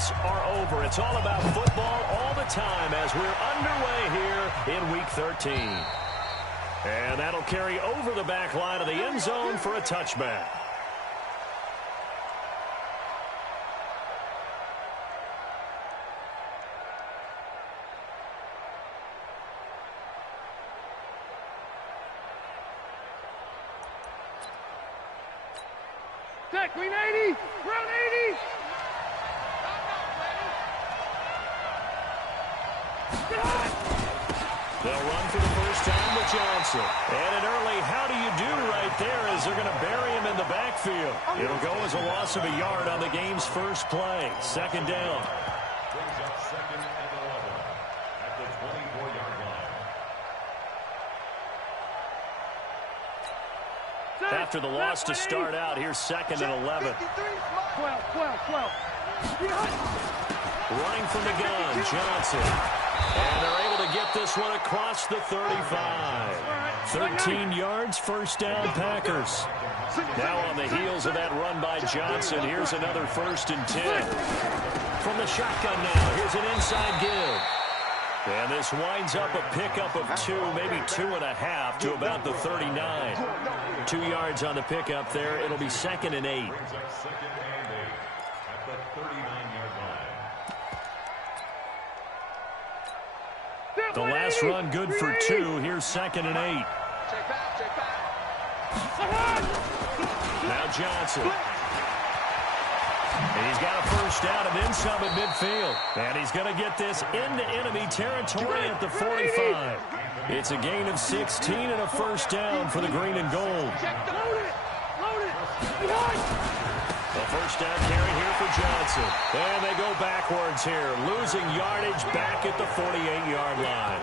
moments are over. It's all about football all the time as we're underway here in Week 13. And that'll carry over the back line of the end zone for a touchback. Green 80! Round 80! They'll run for the first time with Johnson. And an early how do you do right there as they're going to bury him in the backfield. It'll go as a loss of a yard on the game's first play. Second down. Brings up second and 11 at the 24-yard line. After the loss to start out, here's second and 11. 12. Running from the gun, Johnson. And they're able to get this one across the 35. 13 yards, first down, Packers. Now on the heels of that run by Johnson, here's another 1st and 10. From the shotgun now, here's an inside give. And this winds up a pickup of 2, maybe 2.5 to about the 39. 2 yards on the pickup there. It'll be 2nd and 8. The last run good for 2. Here's 2nd and 8. Now Johnson. And he's got a first down and then some at midfield. And he's going to get this into enemy territory at the 45. It's a gain of 16 and a first down for the green and gold. The first down carry here for Johnson. And they go backwards here, losing yardage back at the 48-yard line.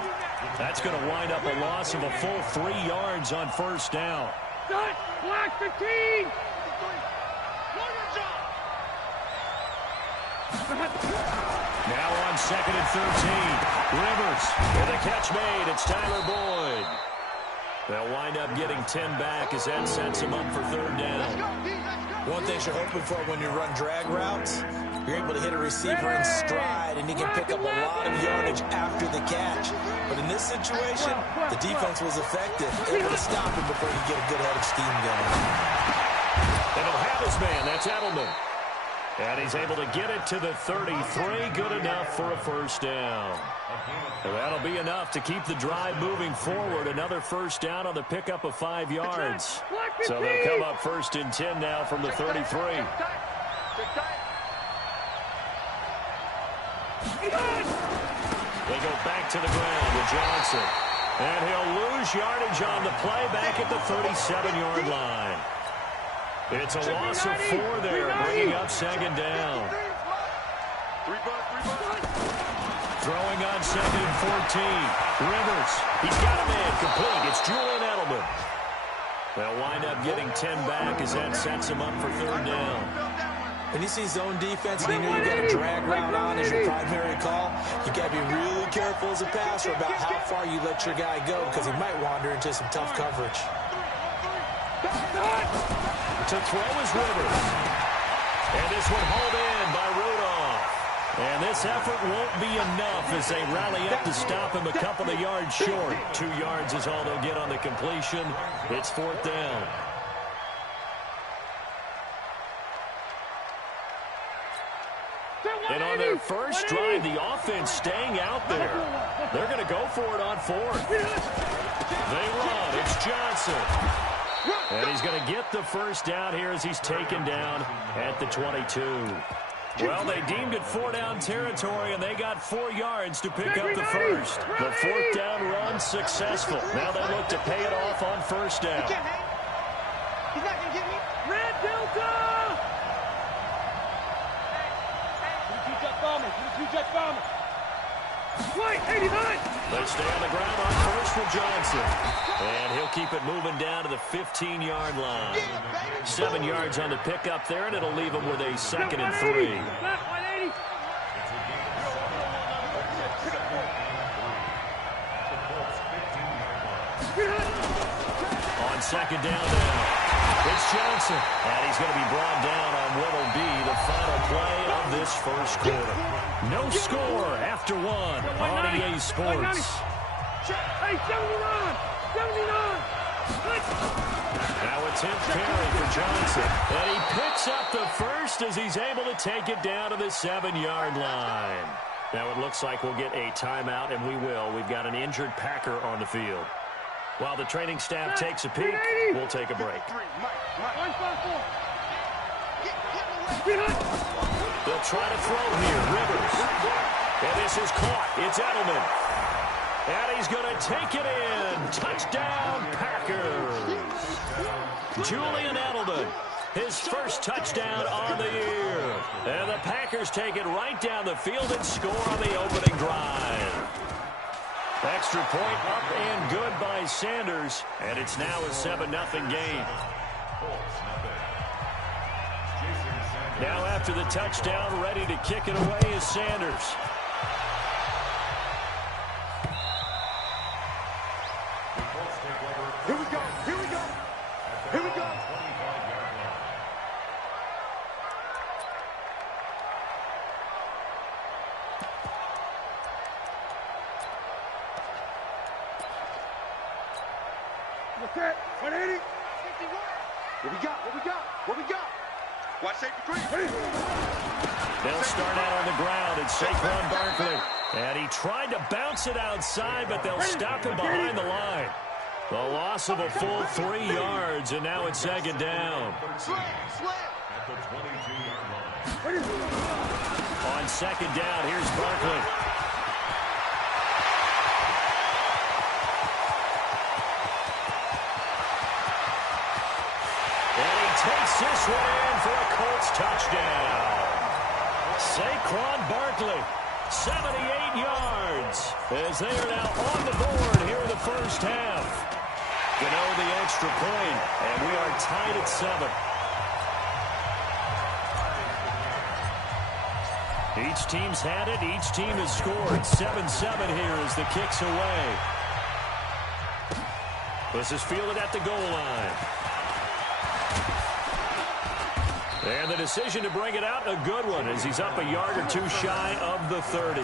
That's going to wind up a loss of a full 3 yards on first down. Black 15! Now on 2nd and 13. Rivers with a catch made. It's Tyler Boyd. They'll wind up getting 10 back as that sets him up for 3rd down. One thing you're hoping for when you run drag routes, you're able to hit a receiver in stride, and you can pick up a lot of yardage after the catch. But in this situation, the defense was effective, able to stop him before he get a good head of steam going. And he'll have his man. That's Edelman. And he's able to get it to the 33. Good enough for a first down. And that'll be enough to keep the drive moving forward. Another first down on the pickup of 5 yards. So they'll come up 1st and 10 now from the 33. They go back to the ground with Johnson. And he'll lose yardage on the play back at the 37-yard line. It's a loss of 4 there, bringing up 2nd down. Throwing on 2nd and 14. Rivers, he's got a man complete. It's Julian Edelman. They'll wind up getting 10 back as that sets him up for 3rd down. When you see zone defense and you know you got a drag route on as your primary call, you got to be really careful as a passer about how far you let your guy go because he might wander into some tough coverage. To throw is Rivers. And this one hauled in by Rudolph. And this effort won't be enough as they rally up to stop him a couple of yards short. 2 yards is all they'll get on the completion. It's 4th down. And on their first drive, the offense staying out there. They're going to go for it on 4th. They run. It's Johnson. And he's going to get the first down here as he's taken down at the 22. Well, they deemed it 4-down territory, and they got 4 yards to pick up the first. The 4th down run successful. Now they look to pay it off on first down. He's not going to get me. Red Delta! White, 89! They stay on the ground on first for Johnson. And he'll keep it moving down to the 15-yard line. 7 yards on the pickup there, and it'll leave him with a 2nd and 3. On 2nd down now. It's Johnson, and he's going to be brought down on what will be the final play of this first quarter. No score after one on EA Sports. Hey, 79! 79! Now a 10th carry for Johnson, and he picks up the first as he's able to take it down to the 7-yard line. Now it looks like we'll get a timeout, and we will. We've got an injured Packer on the field. While the training staff takes a peek, we'll take a break. They'll try to throw here. Rivers. And this is caught. It's Edelman. And he's going to take it in. Touchdown, Packers. Julian Edelman, his first touchdown on the year. And the Packers take it right down the field and score on the opening drive. Extra point up and good by Sanders. And it's now a 7-0 game. Now after the touchdown, ready to kick it away is Sanders. Here we go. Here we go. Here we go. What's that? 180? 51. What we got? What we got? What we got? Watch safety three. They'll start out on the ground. It's Saquon Barkley. And he tried to bounce it outside, but they'll stop him behind the line. The loss of a full 3 yards, and now it's second down. At the 22-yard line. On second down, here's Barkley. And he takes this one in for a Colts touchdown. Saquon Barkley, 78 yards, as they are now on the board here in the first half. Gano the extra point, and we are tied at 7. Each team's had it. Each team has scored. 7-7 here as the kick's away. This is fielded at the goal line. And the decision to bring it out, a good one, as he's up a yard or two shy of the 30.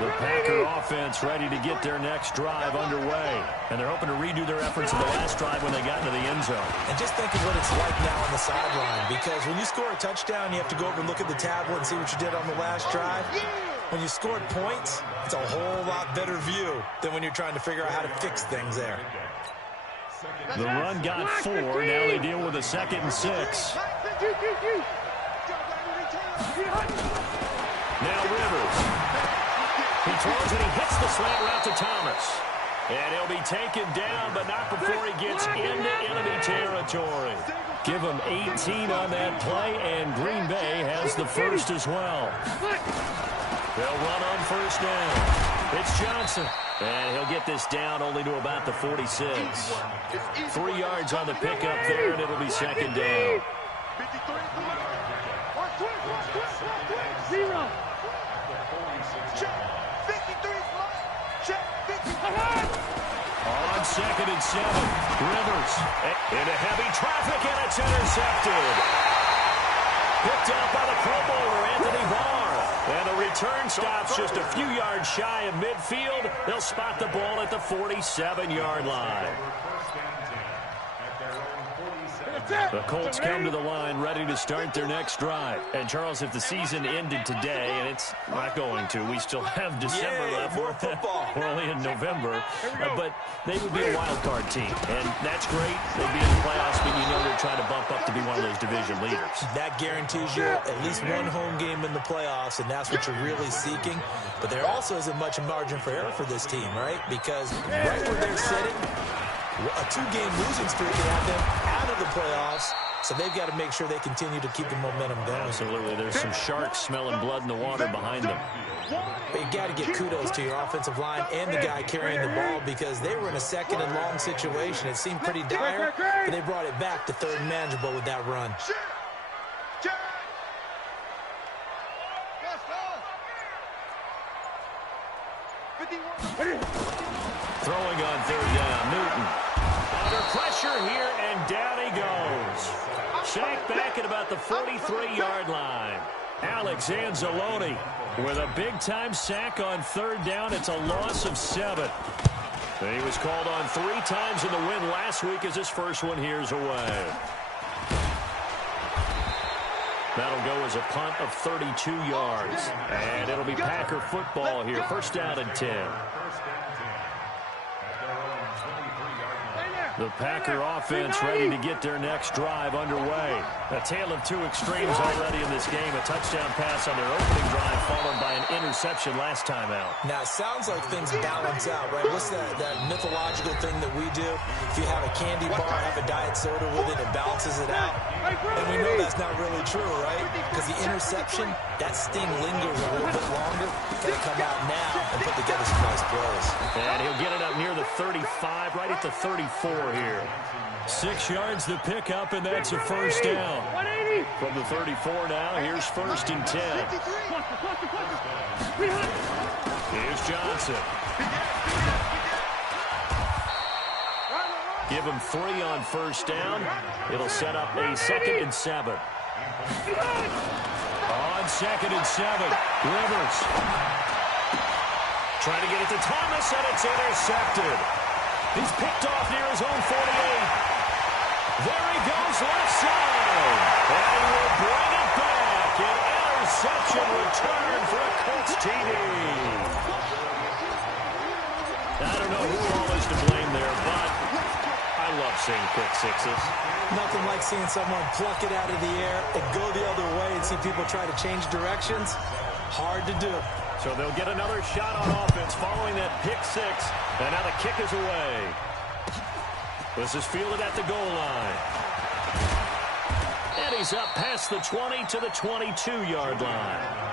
The Packer offense ready to get their next drive underway. And they're hoping to redo their efforts in the last drive when they got into the end zone. And just think of what it's like now on the sideline, because when you score a touchdown, you have to go over and look at the tablet and see what you did on the last drive. When you scored points, it's a whole lot better view than when you're trying to figure out how to fix things there. The run got 4. Now they deal with a 2nd and 6. Now Rivers. He throws and he hits the slant route to Thomas. And he'll be taken down, but not before he gets into enemy territory. Give him 18 on that play, and Green Bay has the first as well. They'll run on first down. It's Johnson. And he'll get this down only to about the 46. 3 yards on the pickup there, and it'll be second down. 0. On 2nd and 7, Rivers into heavy traffic, and it's intercepted. Picked up by the Pro Bowler, Anthony Barr. And the return stops just a few yards shy of midfield. They'll spot the ball at the 47-yard line. The Colts come to the line ready to start their next drive. And, Charles, if the season ended today, and it's not going to, we still have December left. More football. We're only in November. But they would be a wild card team. And that's great. They'd be in the playoffs, but you know they're trying to bump up to be one of those division leaders. That guarantees you at least one home game in the playoffs, and that's what you're really seeking. But there also isn't much margin for error for this team, right? Because right where they're sitting, a 2-game losing streak can have them out of the playoffs, so they've got to make sure they continue to keep the momentum going. Absolutely. There's some sharks smelling blood in the water behind them. But you got to give kudos to your offensive line and the guy carrying the ball, because they were in a 2nd and long situation. It seemed pretty dire, but they brought it back to 3rd and manageable with that run. Throwing on 3rd down, Newton. pressure here, and down he goes. Sacked back at about the 43-yard line. Alex Anzalone with a big-time sack on third down. It's a loss of 7. He was called on 3 times in the win last week as his first one here's away. That'll go as a punt of 32 yards. And it'll be Packer football here. First down and 10. The Packer offense ready to get their next drive underway. A tale of 2 extremes already in this game. A touchdown pass on their opening drive followed by an interception last time out. Now, it sounds like things balance out, right? What's that mythological thing that we do? If you have a candy bar, have a diet soda with it, it balances it out. And we know that's not really true, right? Because the interception, that sting lingers a little bit longer. Got to come out now and put together some nice plays. And he'll get it up near the 35, right at the 34 here. 6 yards the pickup, and that's a first down. From the 34 now, here's first and 10. Here's Johnson. Give him 3 on first down. It'll set up a 2nd and 7. On 2nd and 7, Rivers. Trying to get it to Thomas, and it's intercepted. He's picked off near his own 48. There he goes, left side. And he will bring it back. An interception return for a Colts TD. I don't know who all is to blame there, but I love seeing pick sixes. Nothing like seeing someone pluck it out of the air and go the other way and see people try to change directions. Hard to do. So they'll get another shot on offense following that pick 6. And now the kick is away. This is fielded at the goal line. And he's up past the 20 to the 22-yard line.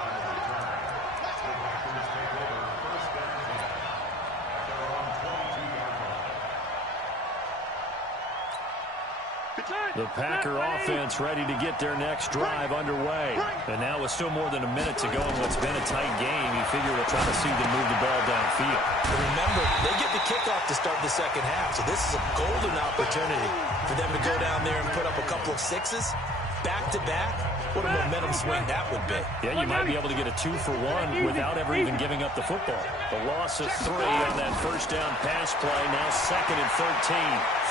The Packer offense ready to get their next drive underway. And now with still more than a minute to go in what's been a tight game, you figure we'll try to see them move the ball downfield. But remember, they get the kickoff to start the second half, so this is a golden opportunity for them to go down there and put up a couple of 6s back-to-back. What a momentum swing that would be. Yeah, you might be able to get a 2-for-1 without ever even giving up the football. The loss of 3 on that first down pass play. Now 2nd and 13.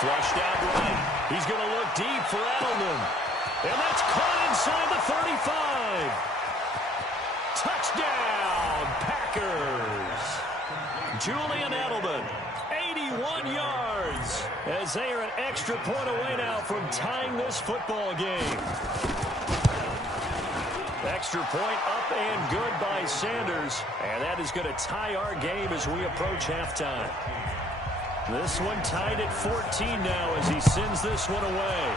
Flushed out right. He's going to look deep for Edelman. And that's caught inside the 35. Touchdown, Packers. Julian Edelman, 81 yards, as they are an extra point away now from tying this football game. Extra point up and good by Sanders, and that is going to tie our game as we approach halftime. This one tied at 14 now as he sends this one away.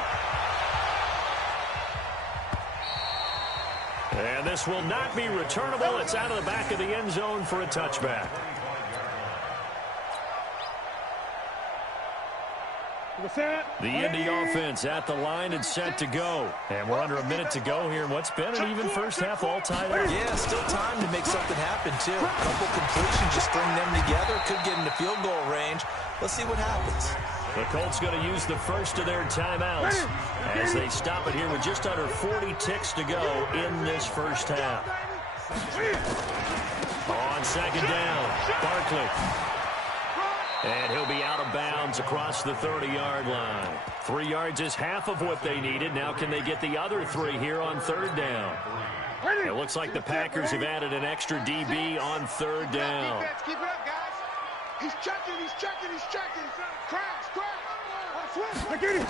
And this will not be returnable. It's out of the back of the end zone for a touchback. The Indy offense at the line and set to go. And we're under a minute to go here in what's been an even first half all tied up. Yeah, still time to make something happen, too. A couple completions, just string them together. Could get into field goal range. Let's see what happens. The Colts going to use the first of their timeouts as they stop it here with just under 40 ticks to go in this first half. On 2nd down, Barkley. And he'll be out of bounds across the 30-yard line. 3 yards is half of what they needed. Now can they get the other 3 here on 3rd down? It looks like the Packers have added an extra DB on 3rd down. Keep it up, guys. He's checking. Crash. Get him.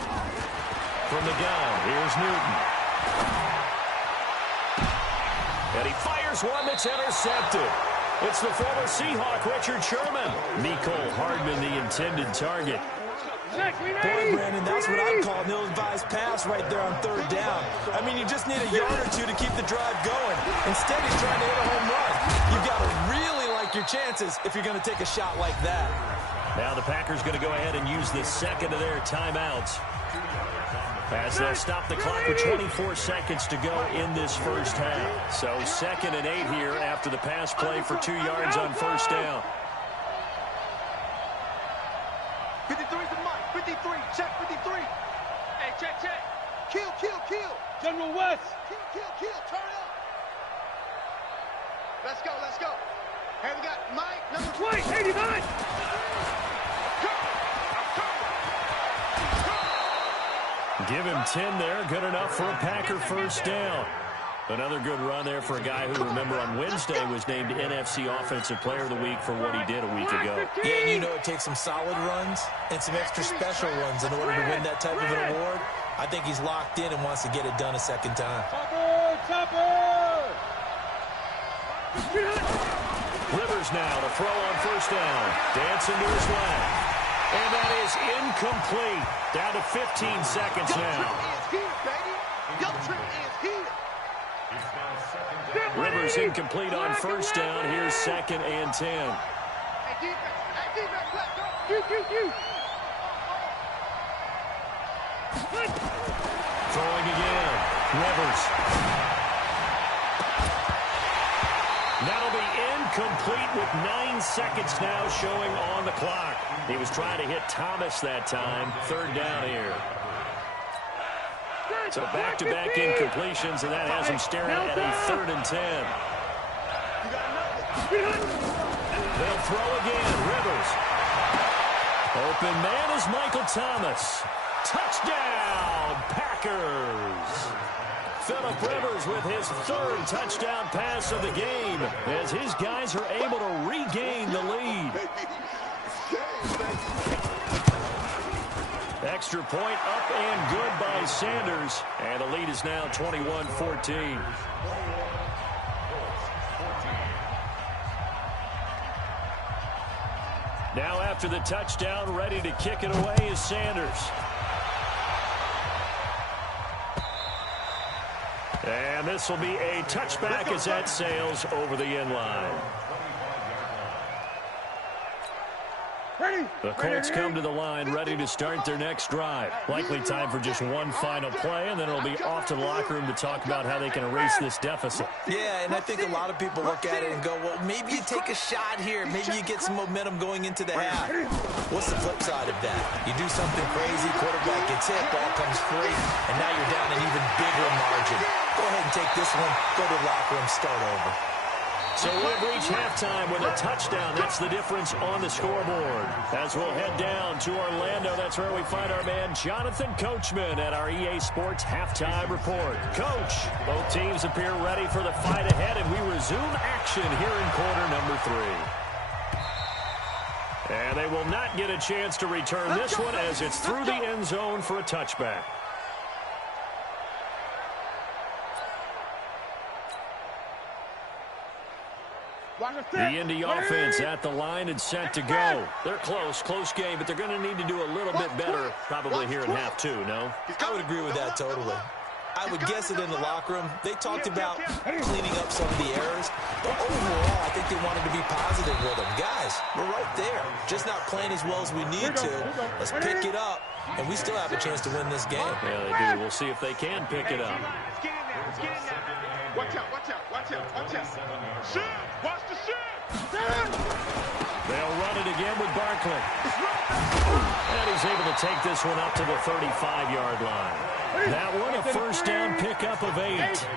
From the gun, here's Newton. And he fires one that's intercepted. It's the former Seahawk, Richard Sherman. Mecole Hardman, the intended target. Boy, Brandon, that's what I'd call an ill-advised pass right there on 3rd down. I mean, you just need a yard or 2 to keep the drive going. Instead, he's trying to hit a home run. You've got to really like your chances if you're going to take a shot like that. Now the Packers going to go ahead and use the second of their timeouts as they'll stop the clock with 24 seconds to go in this first half. So 2nd and 8 here after the pass play for 2 yards on first down. 53's the mic. 53. Check 53. Kill, kill, kill. General West. Kill. Turn up. Let's go. Hey, we got Mike, number 20, 89. Give him 10 there. Good enough for a Packer first down. Another good run there for a guy who, remember, on Wednesday was named NFC Offensive Player of the Week for what he did a week ago. Yeah, and you know it takes some solid runs and some extra special runs in order to win that type of an award. I think he's locked in and wants to get it done a second time. Chopper! Rivers now to throw on first down. Dancing to his left. And that is incomplete. Down to 15 seconds now. Rivers incomplete on first down. Here's 2nd and 10. Throwing again. Rivers. That'll be incomplete with 9 seconds now showing on the clock. He was trying to hit Thomas that time. 3rd down here. So back-to-back incompletions, and that has him staring at a 3rd and 10. They'll throw again. Rivers. Open man is Michael Thomas. Touchdown, Packers. Phillip Rivers with his 3rd touchdown pass of the game as his guys are able to regain the lead. Extra point up and good by Sanders. And the lead is now 21-14. Now after the touchdown, ready to kick it away is Sanders. And this will be a touchback as that sails over the end line. The Colts come to the line ready to start their next drive. Likely time for just one final play, and then it'll be off to the locker room to talk about how they can erase this deficit. Yeah, and I think a lot of people look at it and go, well, maybe you take a shot here. Maybe you get some momentum going into the half. What's the flip side of that? You do something crazy, quarterback gets hit, ball comes free, and now you're down an even bigger margin. Go ahead and take this one, go to the locker room, start over. So we've reached halftime with a touchdown. That's the difference on the scoreboard. As we'll head down to Orlando, that's where we find our man Jonathan Coachman at our EA Sports Halftime Report. Coach, both teams appear ready for the fight ahead, and we resume action here in quarter number 3. And they will not get a chance to return this one as it's through the end zone for a touchback. The Indy offense at the line and set to go. They're close game, but they're going to need to do a little bit better probably here in half 2, no? I would agree with that totally. I would guess it in the locker room. They talked about cleaning up some of the errors, but overall, I think they wanted to be positive with them. Guys, we're right there. Just not playing as well as we need to. Let's pick it up, and we still have a chance to win this game. Yeah, they do. We'll see if they can pick it up. Watch out. Shoot! Watch the shoot! They'll run it again with Barkley. And he's able to take this one up to the 35-yard line. That one a first down pickup of 8.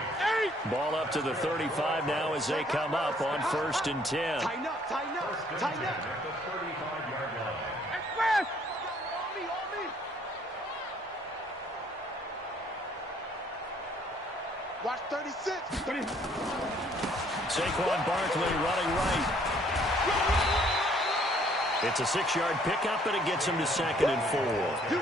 Ball up to the 35 now as they come up on 1st and 10. Tighten up. Watch 36. Saquon Barkley running right. It's a 6-yard pickup, but it gets him to 2nd and 4.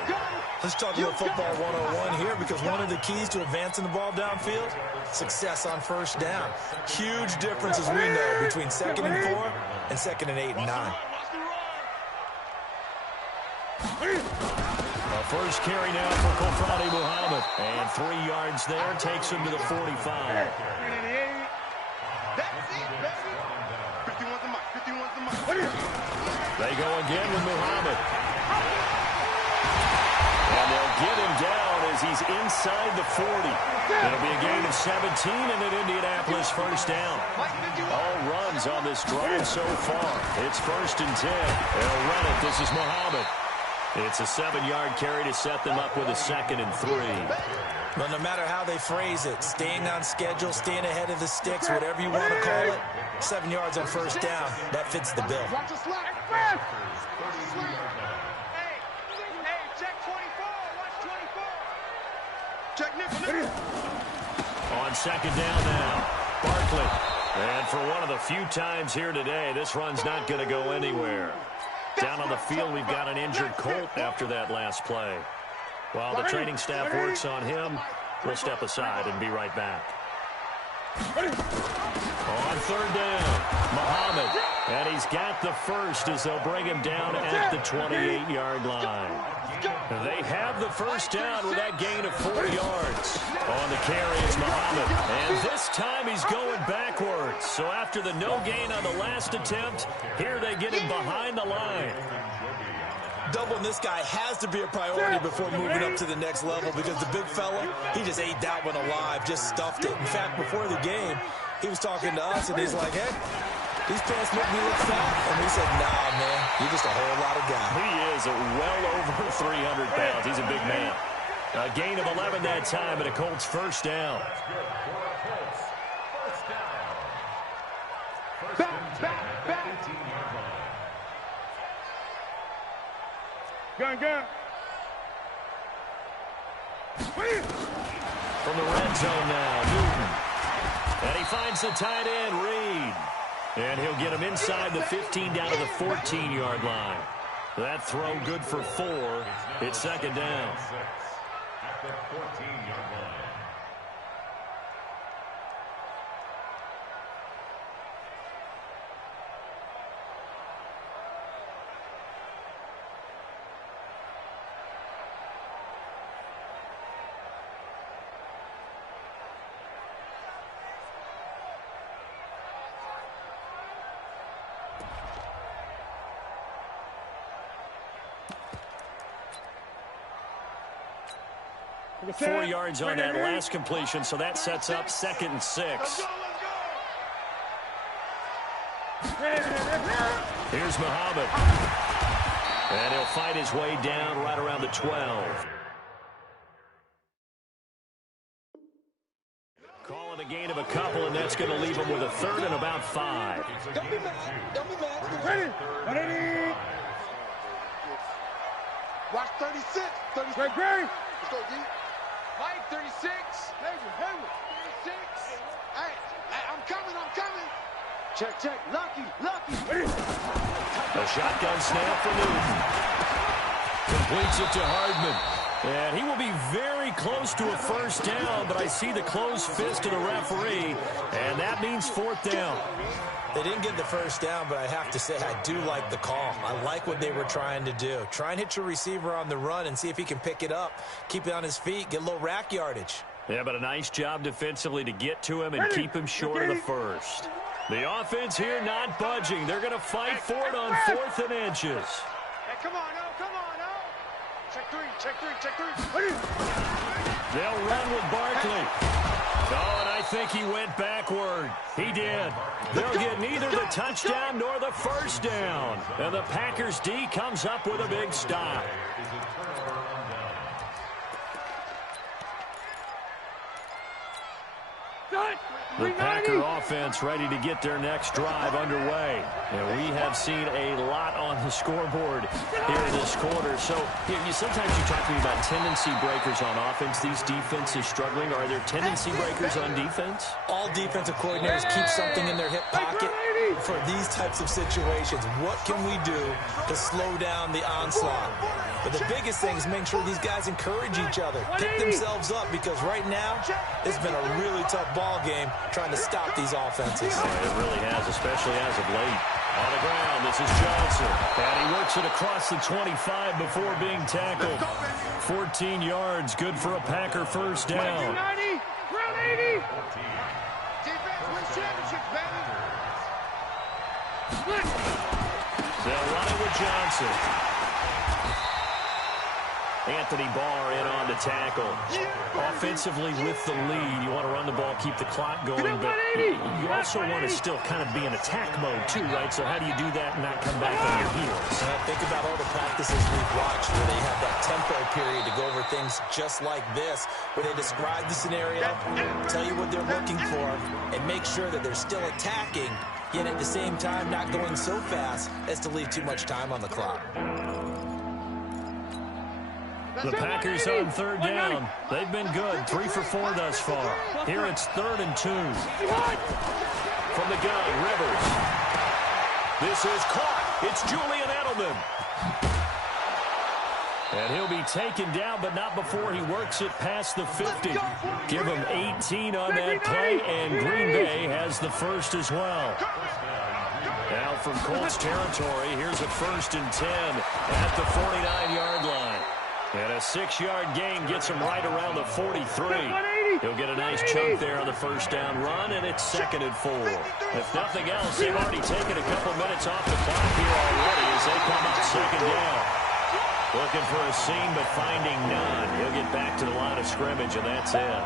Let's talk about football 101 here, because one of the keys to advancing the ball downfield, success on first down. Huge difference, as we know, between 2nd and 4 and 2nd and 8 and 9. A first carry now for Kofradi Muhammad. And 3 yards there takes him to the 45. That's it, baby. 51's the mark. They go again with Muhammad. And they'll get him down as he's inside the 40. It'll be a gain of 17 and an Indianapolis first down. All runs on this drive so far. It's 1st and 10. They'll run it. This is Muhammad. It's a 7-yard carry to set them up with a 2nd and 3. Well, no matter how they phrase it, staying on schedule, staying ahead of the sticks, whatever you want to call it, 7 yards on first down, that fits the bill. Watch the slack. Hey, check 24. Watch 24. Check nickel. On second down now, Barkley. And for one of the few times here today, this run's not going to go anywhere. Down on the field, we've got an injured Colt after that last play. While the training staff works on him, we'll step aside and be right back. On third down, Muhammad. And he's got the first as they'll bring him down at the 28-yard line. They have the first down with that gain of 4 yards. On the carry is Muhammad. And this time he's going backwards. So after the no gain on the last attempt, here they get him behind the line. Doubling this guy has to be a priority before moving up to the next level because the big fella, he just ate that one alive, just stuffed it. In fact, before the game, he was talking to us, and he's like, hey, these pants make me look fat. And we said, nah, man, you're just a whole lot of guy. He is well over 300 pounds. He's a big man. A gain of 11 that time, and a Colts first down. Back. Gun. From the red zone now, Newton. And he finds the tight end, Reed. And he'll get him inside the 15 down to the 14-yard line. That throw good for 4. It's second down. At the 14-yard line. Four yards on that last completion, so that sets up 2nd and 6. Here's Muhammad. And he'll fight his way down right around the 12. Calling a gain of a couple, and that's going to leave him with a 3rd and about 5. Don't be mad. Ready. Watch 36. 36. Let's go, D. Mike, 36. Hey, 36. Hey, I'm coming. Check. Lucky. A shotgun snap for Newton. Completes it to Hardman. And he will be very close to a first down, but I see the closed fist of the referee, and that means 4th down. They didn't get the first down, but I have to say I do like the call. I like what they were trying to do. Try and hit your receiver on the run and see if he can pick it up, keep it on his feet, get a little rack yardage. Yeah, but a nice job defensively to get to him and keep him short of the first. The offense here not budging. They're going to fight for it on 4th and inches. Hey, come on, no. Check three. They'll run with Barkley. Oh, and I think he went backward. He did. They'll get neither the touchdown nor the first down. And the Packers D comes up with a big stop. The Packer offense ready to get their next drive underway. And we have seen a lot on the scoreboard here this quarter. So sometimes you talk to me about tendency breakers on offense. These defenses struggling. Are there tendency breakers on defense? All defensive coordinators keep something in their hip pocket for these types of situations. What can we do to slow down the onslaught? But the biggest thing is making sure these guys encourage each other, pick themselves up, because right now it's been a really tough ball game trying to stop these offenses. Yeah, it really has, especially as of late. On the ground, this is Johnson. And he works it across the 25 before being tackled. 14 yards, good for a Packer first down. Round 80. Defense wins championships, baby. Split. They'll run it with Johnson. Anthony Barr in on the tackle. Offensively with the lead, you want to run the ball, keep the clock going, but you also want to still kind of be in attack mode too, right? So how do you do that and not come back on your heels? Think about all the practices we've watched where they have that tempo period to go over things just like this, where they describe the scenario, tell you what they're looking for, and make sure that they're still attacking, yet at the same time not going so fast as to leave too much time on the clock. The Packers on third down. They've been good, 3 for 4 thus far. Here it's 3rd and 2. From the gun, Rivers. This is caught. It's Julian Edelman. And he'll be taken down, but not before he works it past the 50. Give him 18 on that play, and Green Bay has the first as well. Now from Colts territory, here's a 1st and 10 at the 49-yard line. And a 6-yard gain gets him right around the 43. He'll get a nice chunk there on the first down run, and it's 2nd and 4. If nothing else, they've already taken a couple minutes off the clock here already as they come up 2nd down. Looking for a seam, but finding none. He'll get back to the line of scrimmage, and that's it.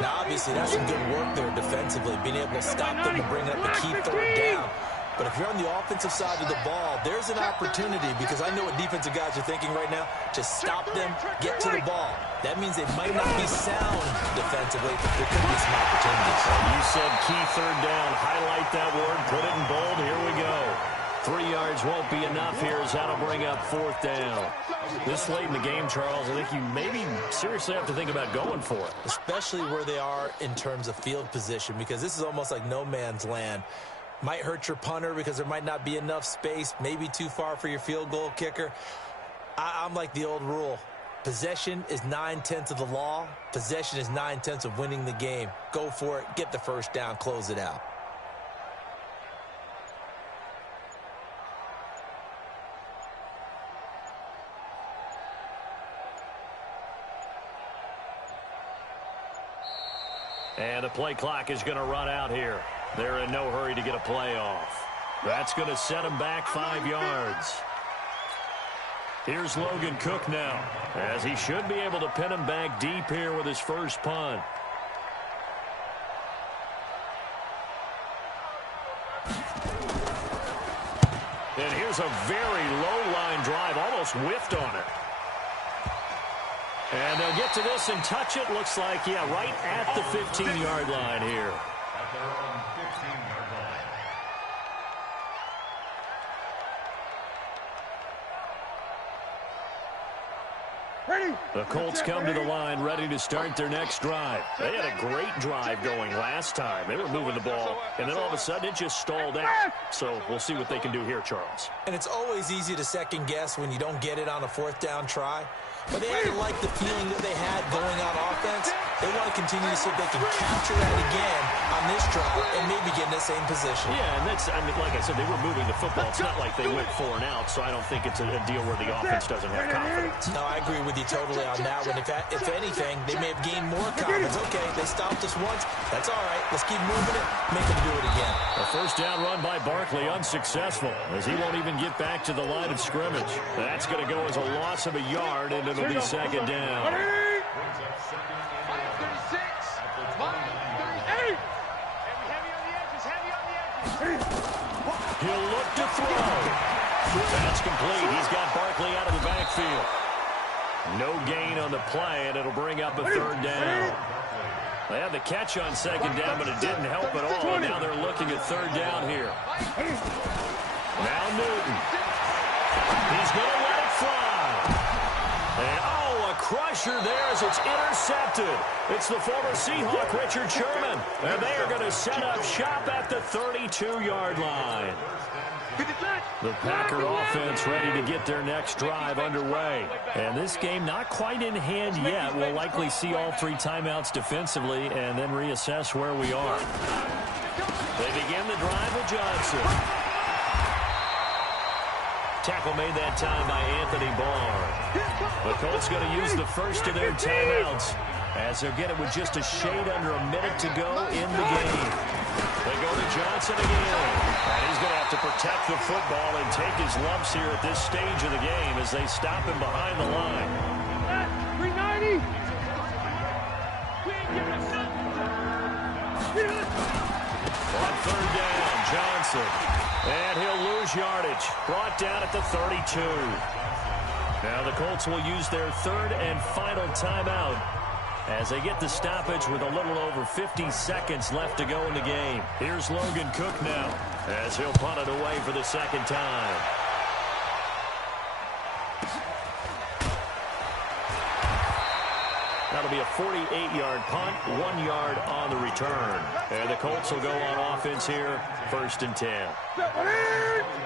Now, obviously, that's some good work there defensively, being able to stop them and bring up a key 3rd down. But if you're on the offensive side of the ball, there's an opportunity, because I know what defensive guys are thinking right now. Just stop them, get to the ball. That means they might not be sound defensively, but there could be some opportunities. You said key 3rd down. Highlight that word, put it in bold. Here we go. 3 yards won't be enough here as that'll bring up 4th down. This late in the game, Charles, I think you maybe seriously have to think about going for it. Especially where they are in terms of field position, because this is almost like no man's land. Might hurt your punter because there might not be enough space, maybe too far for your field goal kicker. I'm like the old rule. Possession is 9/10 of the law. Possession is 9/10 of winning the game. Go for it, get the first down, close it out. And the play clock is going to run out here. They're in no hurry to get a play off. That's going to set them back 5 yards. Here's Logan Cook now, as he should be able to pin him back deep here with his first punt. And here's a very low-line drive, almost whiffed on it. And they'll get to this and touch it. Looks like, yeah, right at the 15-yard line here. At their own 15-yard line. Ready? The Colts come to the line ready to start their next drive. They had a great drive going last time. They were moving the ball, and then all of a sudden it just stalled out. So we'll see what they can do here, Charles. And it's always easy to second guess when you don't get it on a 4th down try. But they had to like the feeling that they had going on offense. They want to continue to see if they can capture that again on this drive and maybe get in the same position. Yeah, and that's, I mean, like I said, they were moving the football. It's not like they went 4 and out, so I don't think it's a deal where the offense doesn't have confidence. No, I agree with you totally on that one. If anything, they may have gained more confidence. Okay, they stopped us once. That's all right. Let's keep moving it. Make them do it again. A first down run by Barkley, unsuccessful, as he won't even get back to the line of scrimmage. That's going to go as a loss of a yard, and it'll be 2nd down. 536. 538. Heavy on the edges. Heavy on the edges. He'll look to throw. That's complete. He's got Barkley out of the backfield. No gain on the play, and it'll bring up a 3rd down. They had the catch on 2nd down, but it didn't help at all. And now they're looking at 3rd down here. Now Newton. He's going to let it fly. And, oh, a crusher there as it's intercepted. It's the former Seahawk, Richard Sherman. And they are going to set up shop at the 32-yard line. The Packer offense ready to get their next drive underway. And this game not quite in hand yet. We'll likely see all 3 timeouts defensively and then reassess where we are. They begin the drive with Johnson. Tackle made that time by Anthony Barr. The Colts going to use the first of their timeouts as they'll get it with just a shade under a minute to go in the game. They go go to Johnson again. And he's going to have to protect the football and take his lumps here at this stage of the game as they stop him behind the line. 390. On third down, Johnson. And he'll lose yardage. Brought down at the 32. Now the Colts will use their third and final timeout as they get the stoppage with a little over 50 seconds left to go in the game. Here's Logan Cook now as he'll punt it away for the second time. That'll be a 48-yard punt, 1 yard on the return. And the Colts will go on offense here, 1st and 10.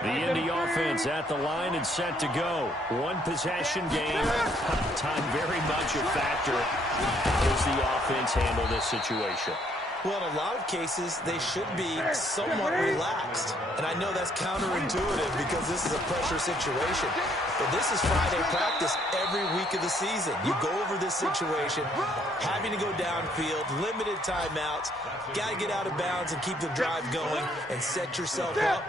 The Indy offense at the line and set to go. One possession game. Time very much a factor as the offense handle this situation. Well, in a lot of cases, they should be somewhat relaxed. And I know that's counterintuitive because this is a pressure situation. But this is Friday practice every week of the season. You go over this situation, having to go downfield, limited timeouts, got to get out of bounds and keep the drive going and set yourself up.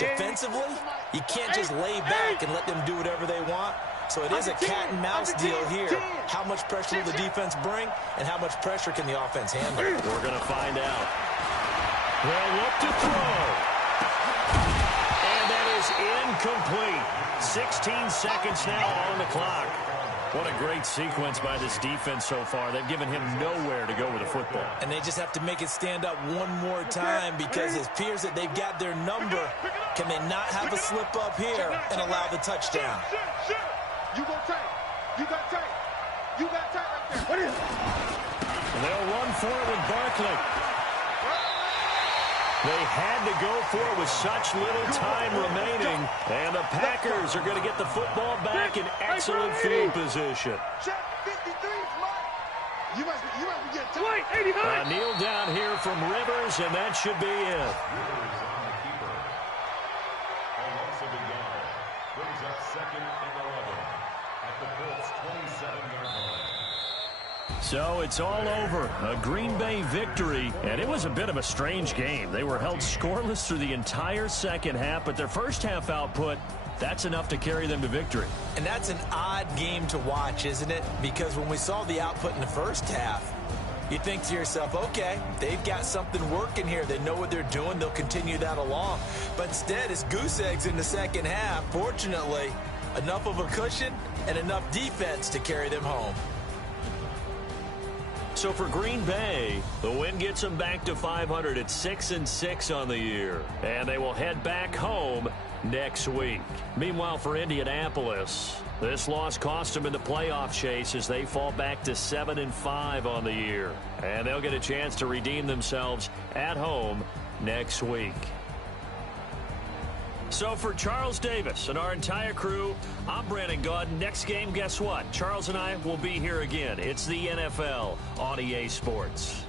Defensively, you can't just lay back and let them do whatever they want. So it is a cat-and-mouse deal here. How much pressure will the defense bring, and how much pressure can the offense handle? We're going to find out. They'll look to throw. And that is incomplete. 16 seconds now on the clock. What a great sequence by this defense so far. They've given him nowhere to go with the football. And they just have to make it stand up one more time because it appears that they've got their number. Can they not have a slip up here and allow the touchdown? You go tight. You got tight. You got tight right there. What is it? And they'll run for it with Barkley. They had to go for it with such little time remaining. And the Packers are going to get the football back in excellent field position. Check 53's mark. You must be getting tight. Kneel down here from Rivers, and that should be it. Brings up 2nd and 11 at the Colts 27-yard line. So it's all over. A Green Bay victory, and it was a bit of a strange game. They were held scoreless through the entire second half, but their first half output, that's enough to carry them to victory. And that's an odd game to watch, isn't it? Because when we saw the output in the first half, you think to yourself, okay, they've got something working here. They know what they're doing. They'll continue that along. But instead, it's goose eggs in the second half. Fortunately, enough of a cushion and enough defense to carry them home. So for Green Bay, the win gets them back to 500 at 6-6 on the year. And they will head back home next week. Meanwhile, for Indianapolis, this loss cost them in the playoff chase as they fall back to 7-5 on the year. And they'll get a chance to redeem themselves at home next week. So for Charles Davis and our entire crew, I'm Brandon Gaudin. Next game, guess what? Charles and I will be here again. It's the NFL on EA Sports.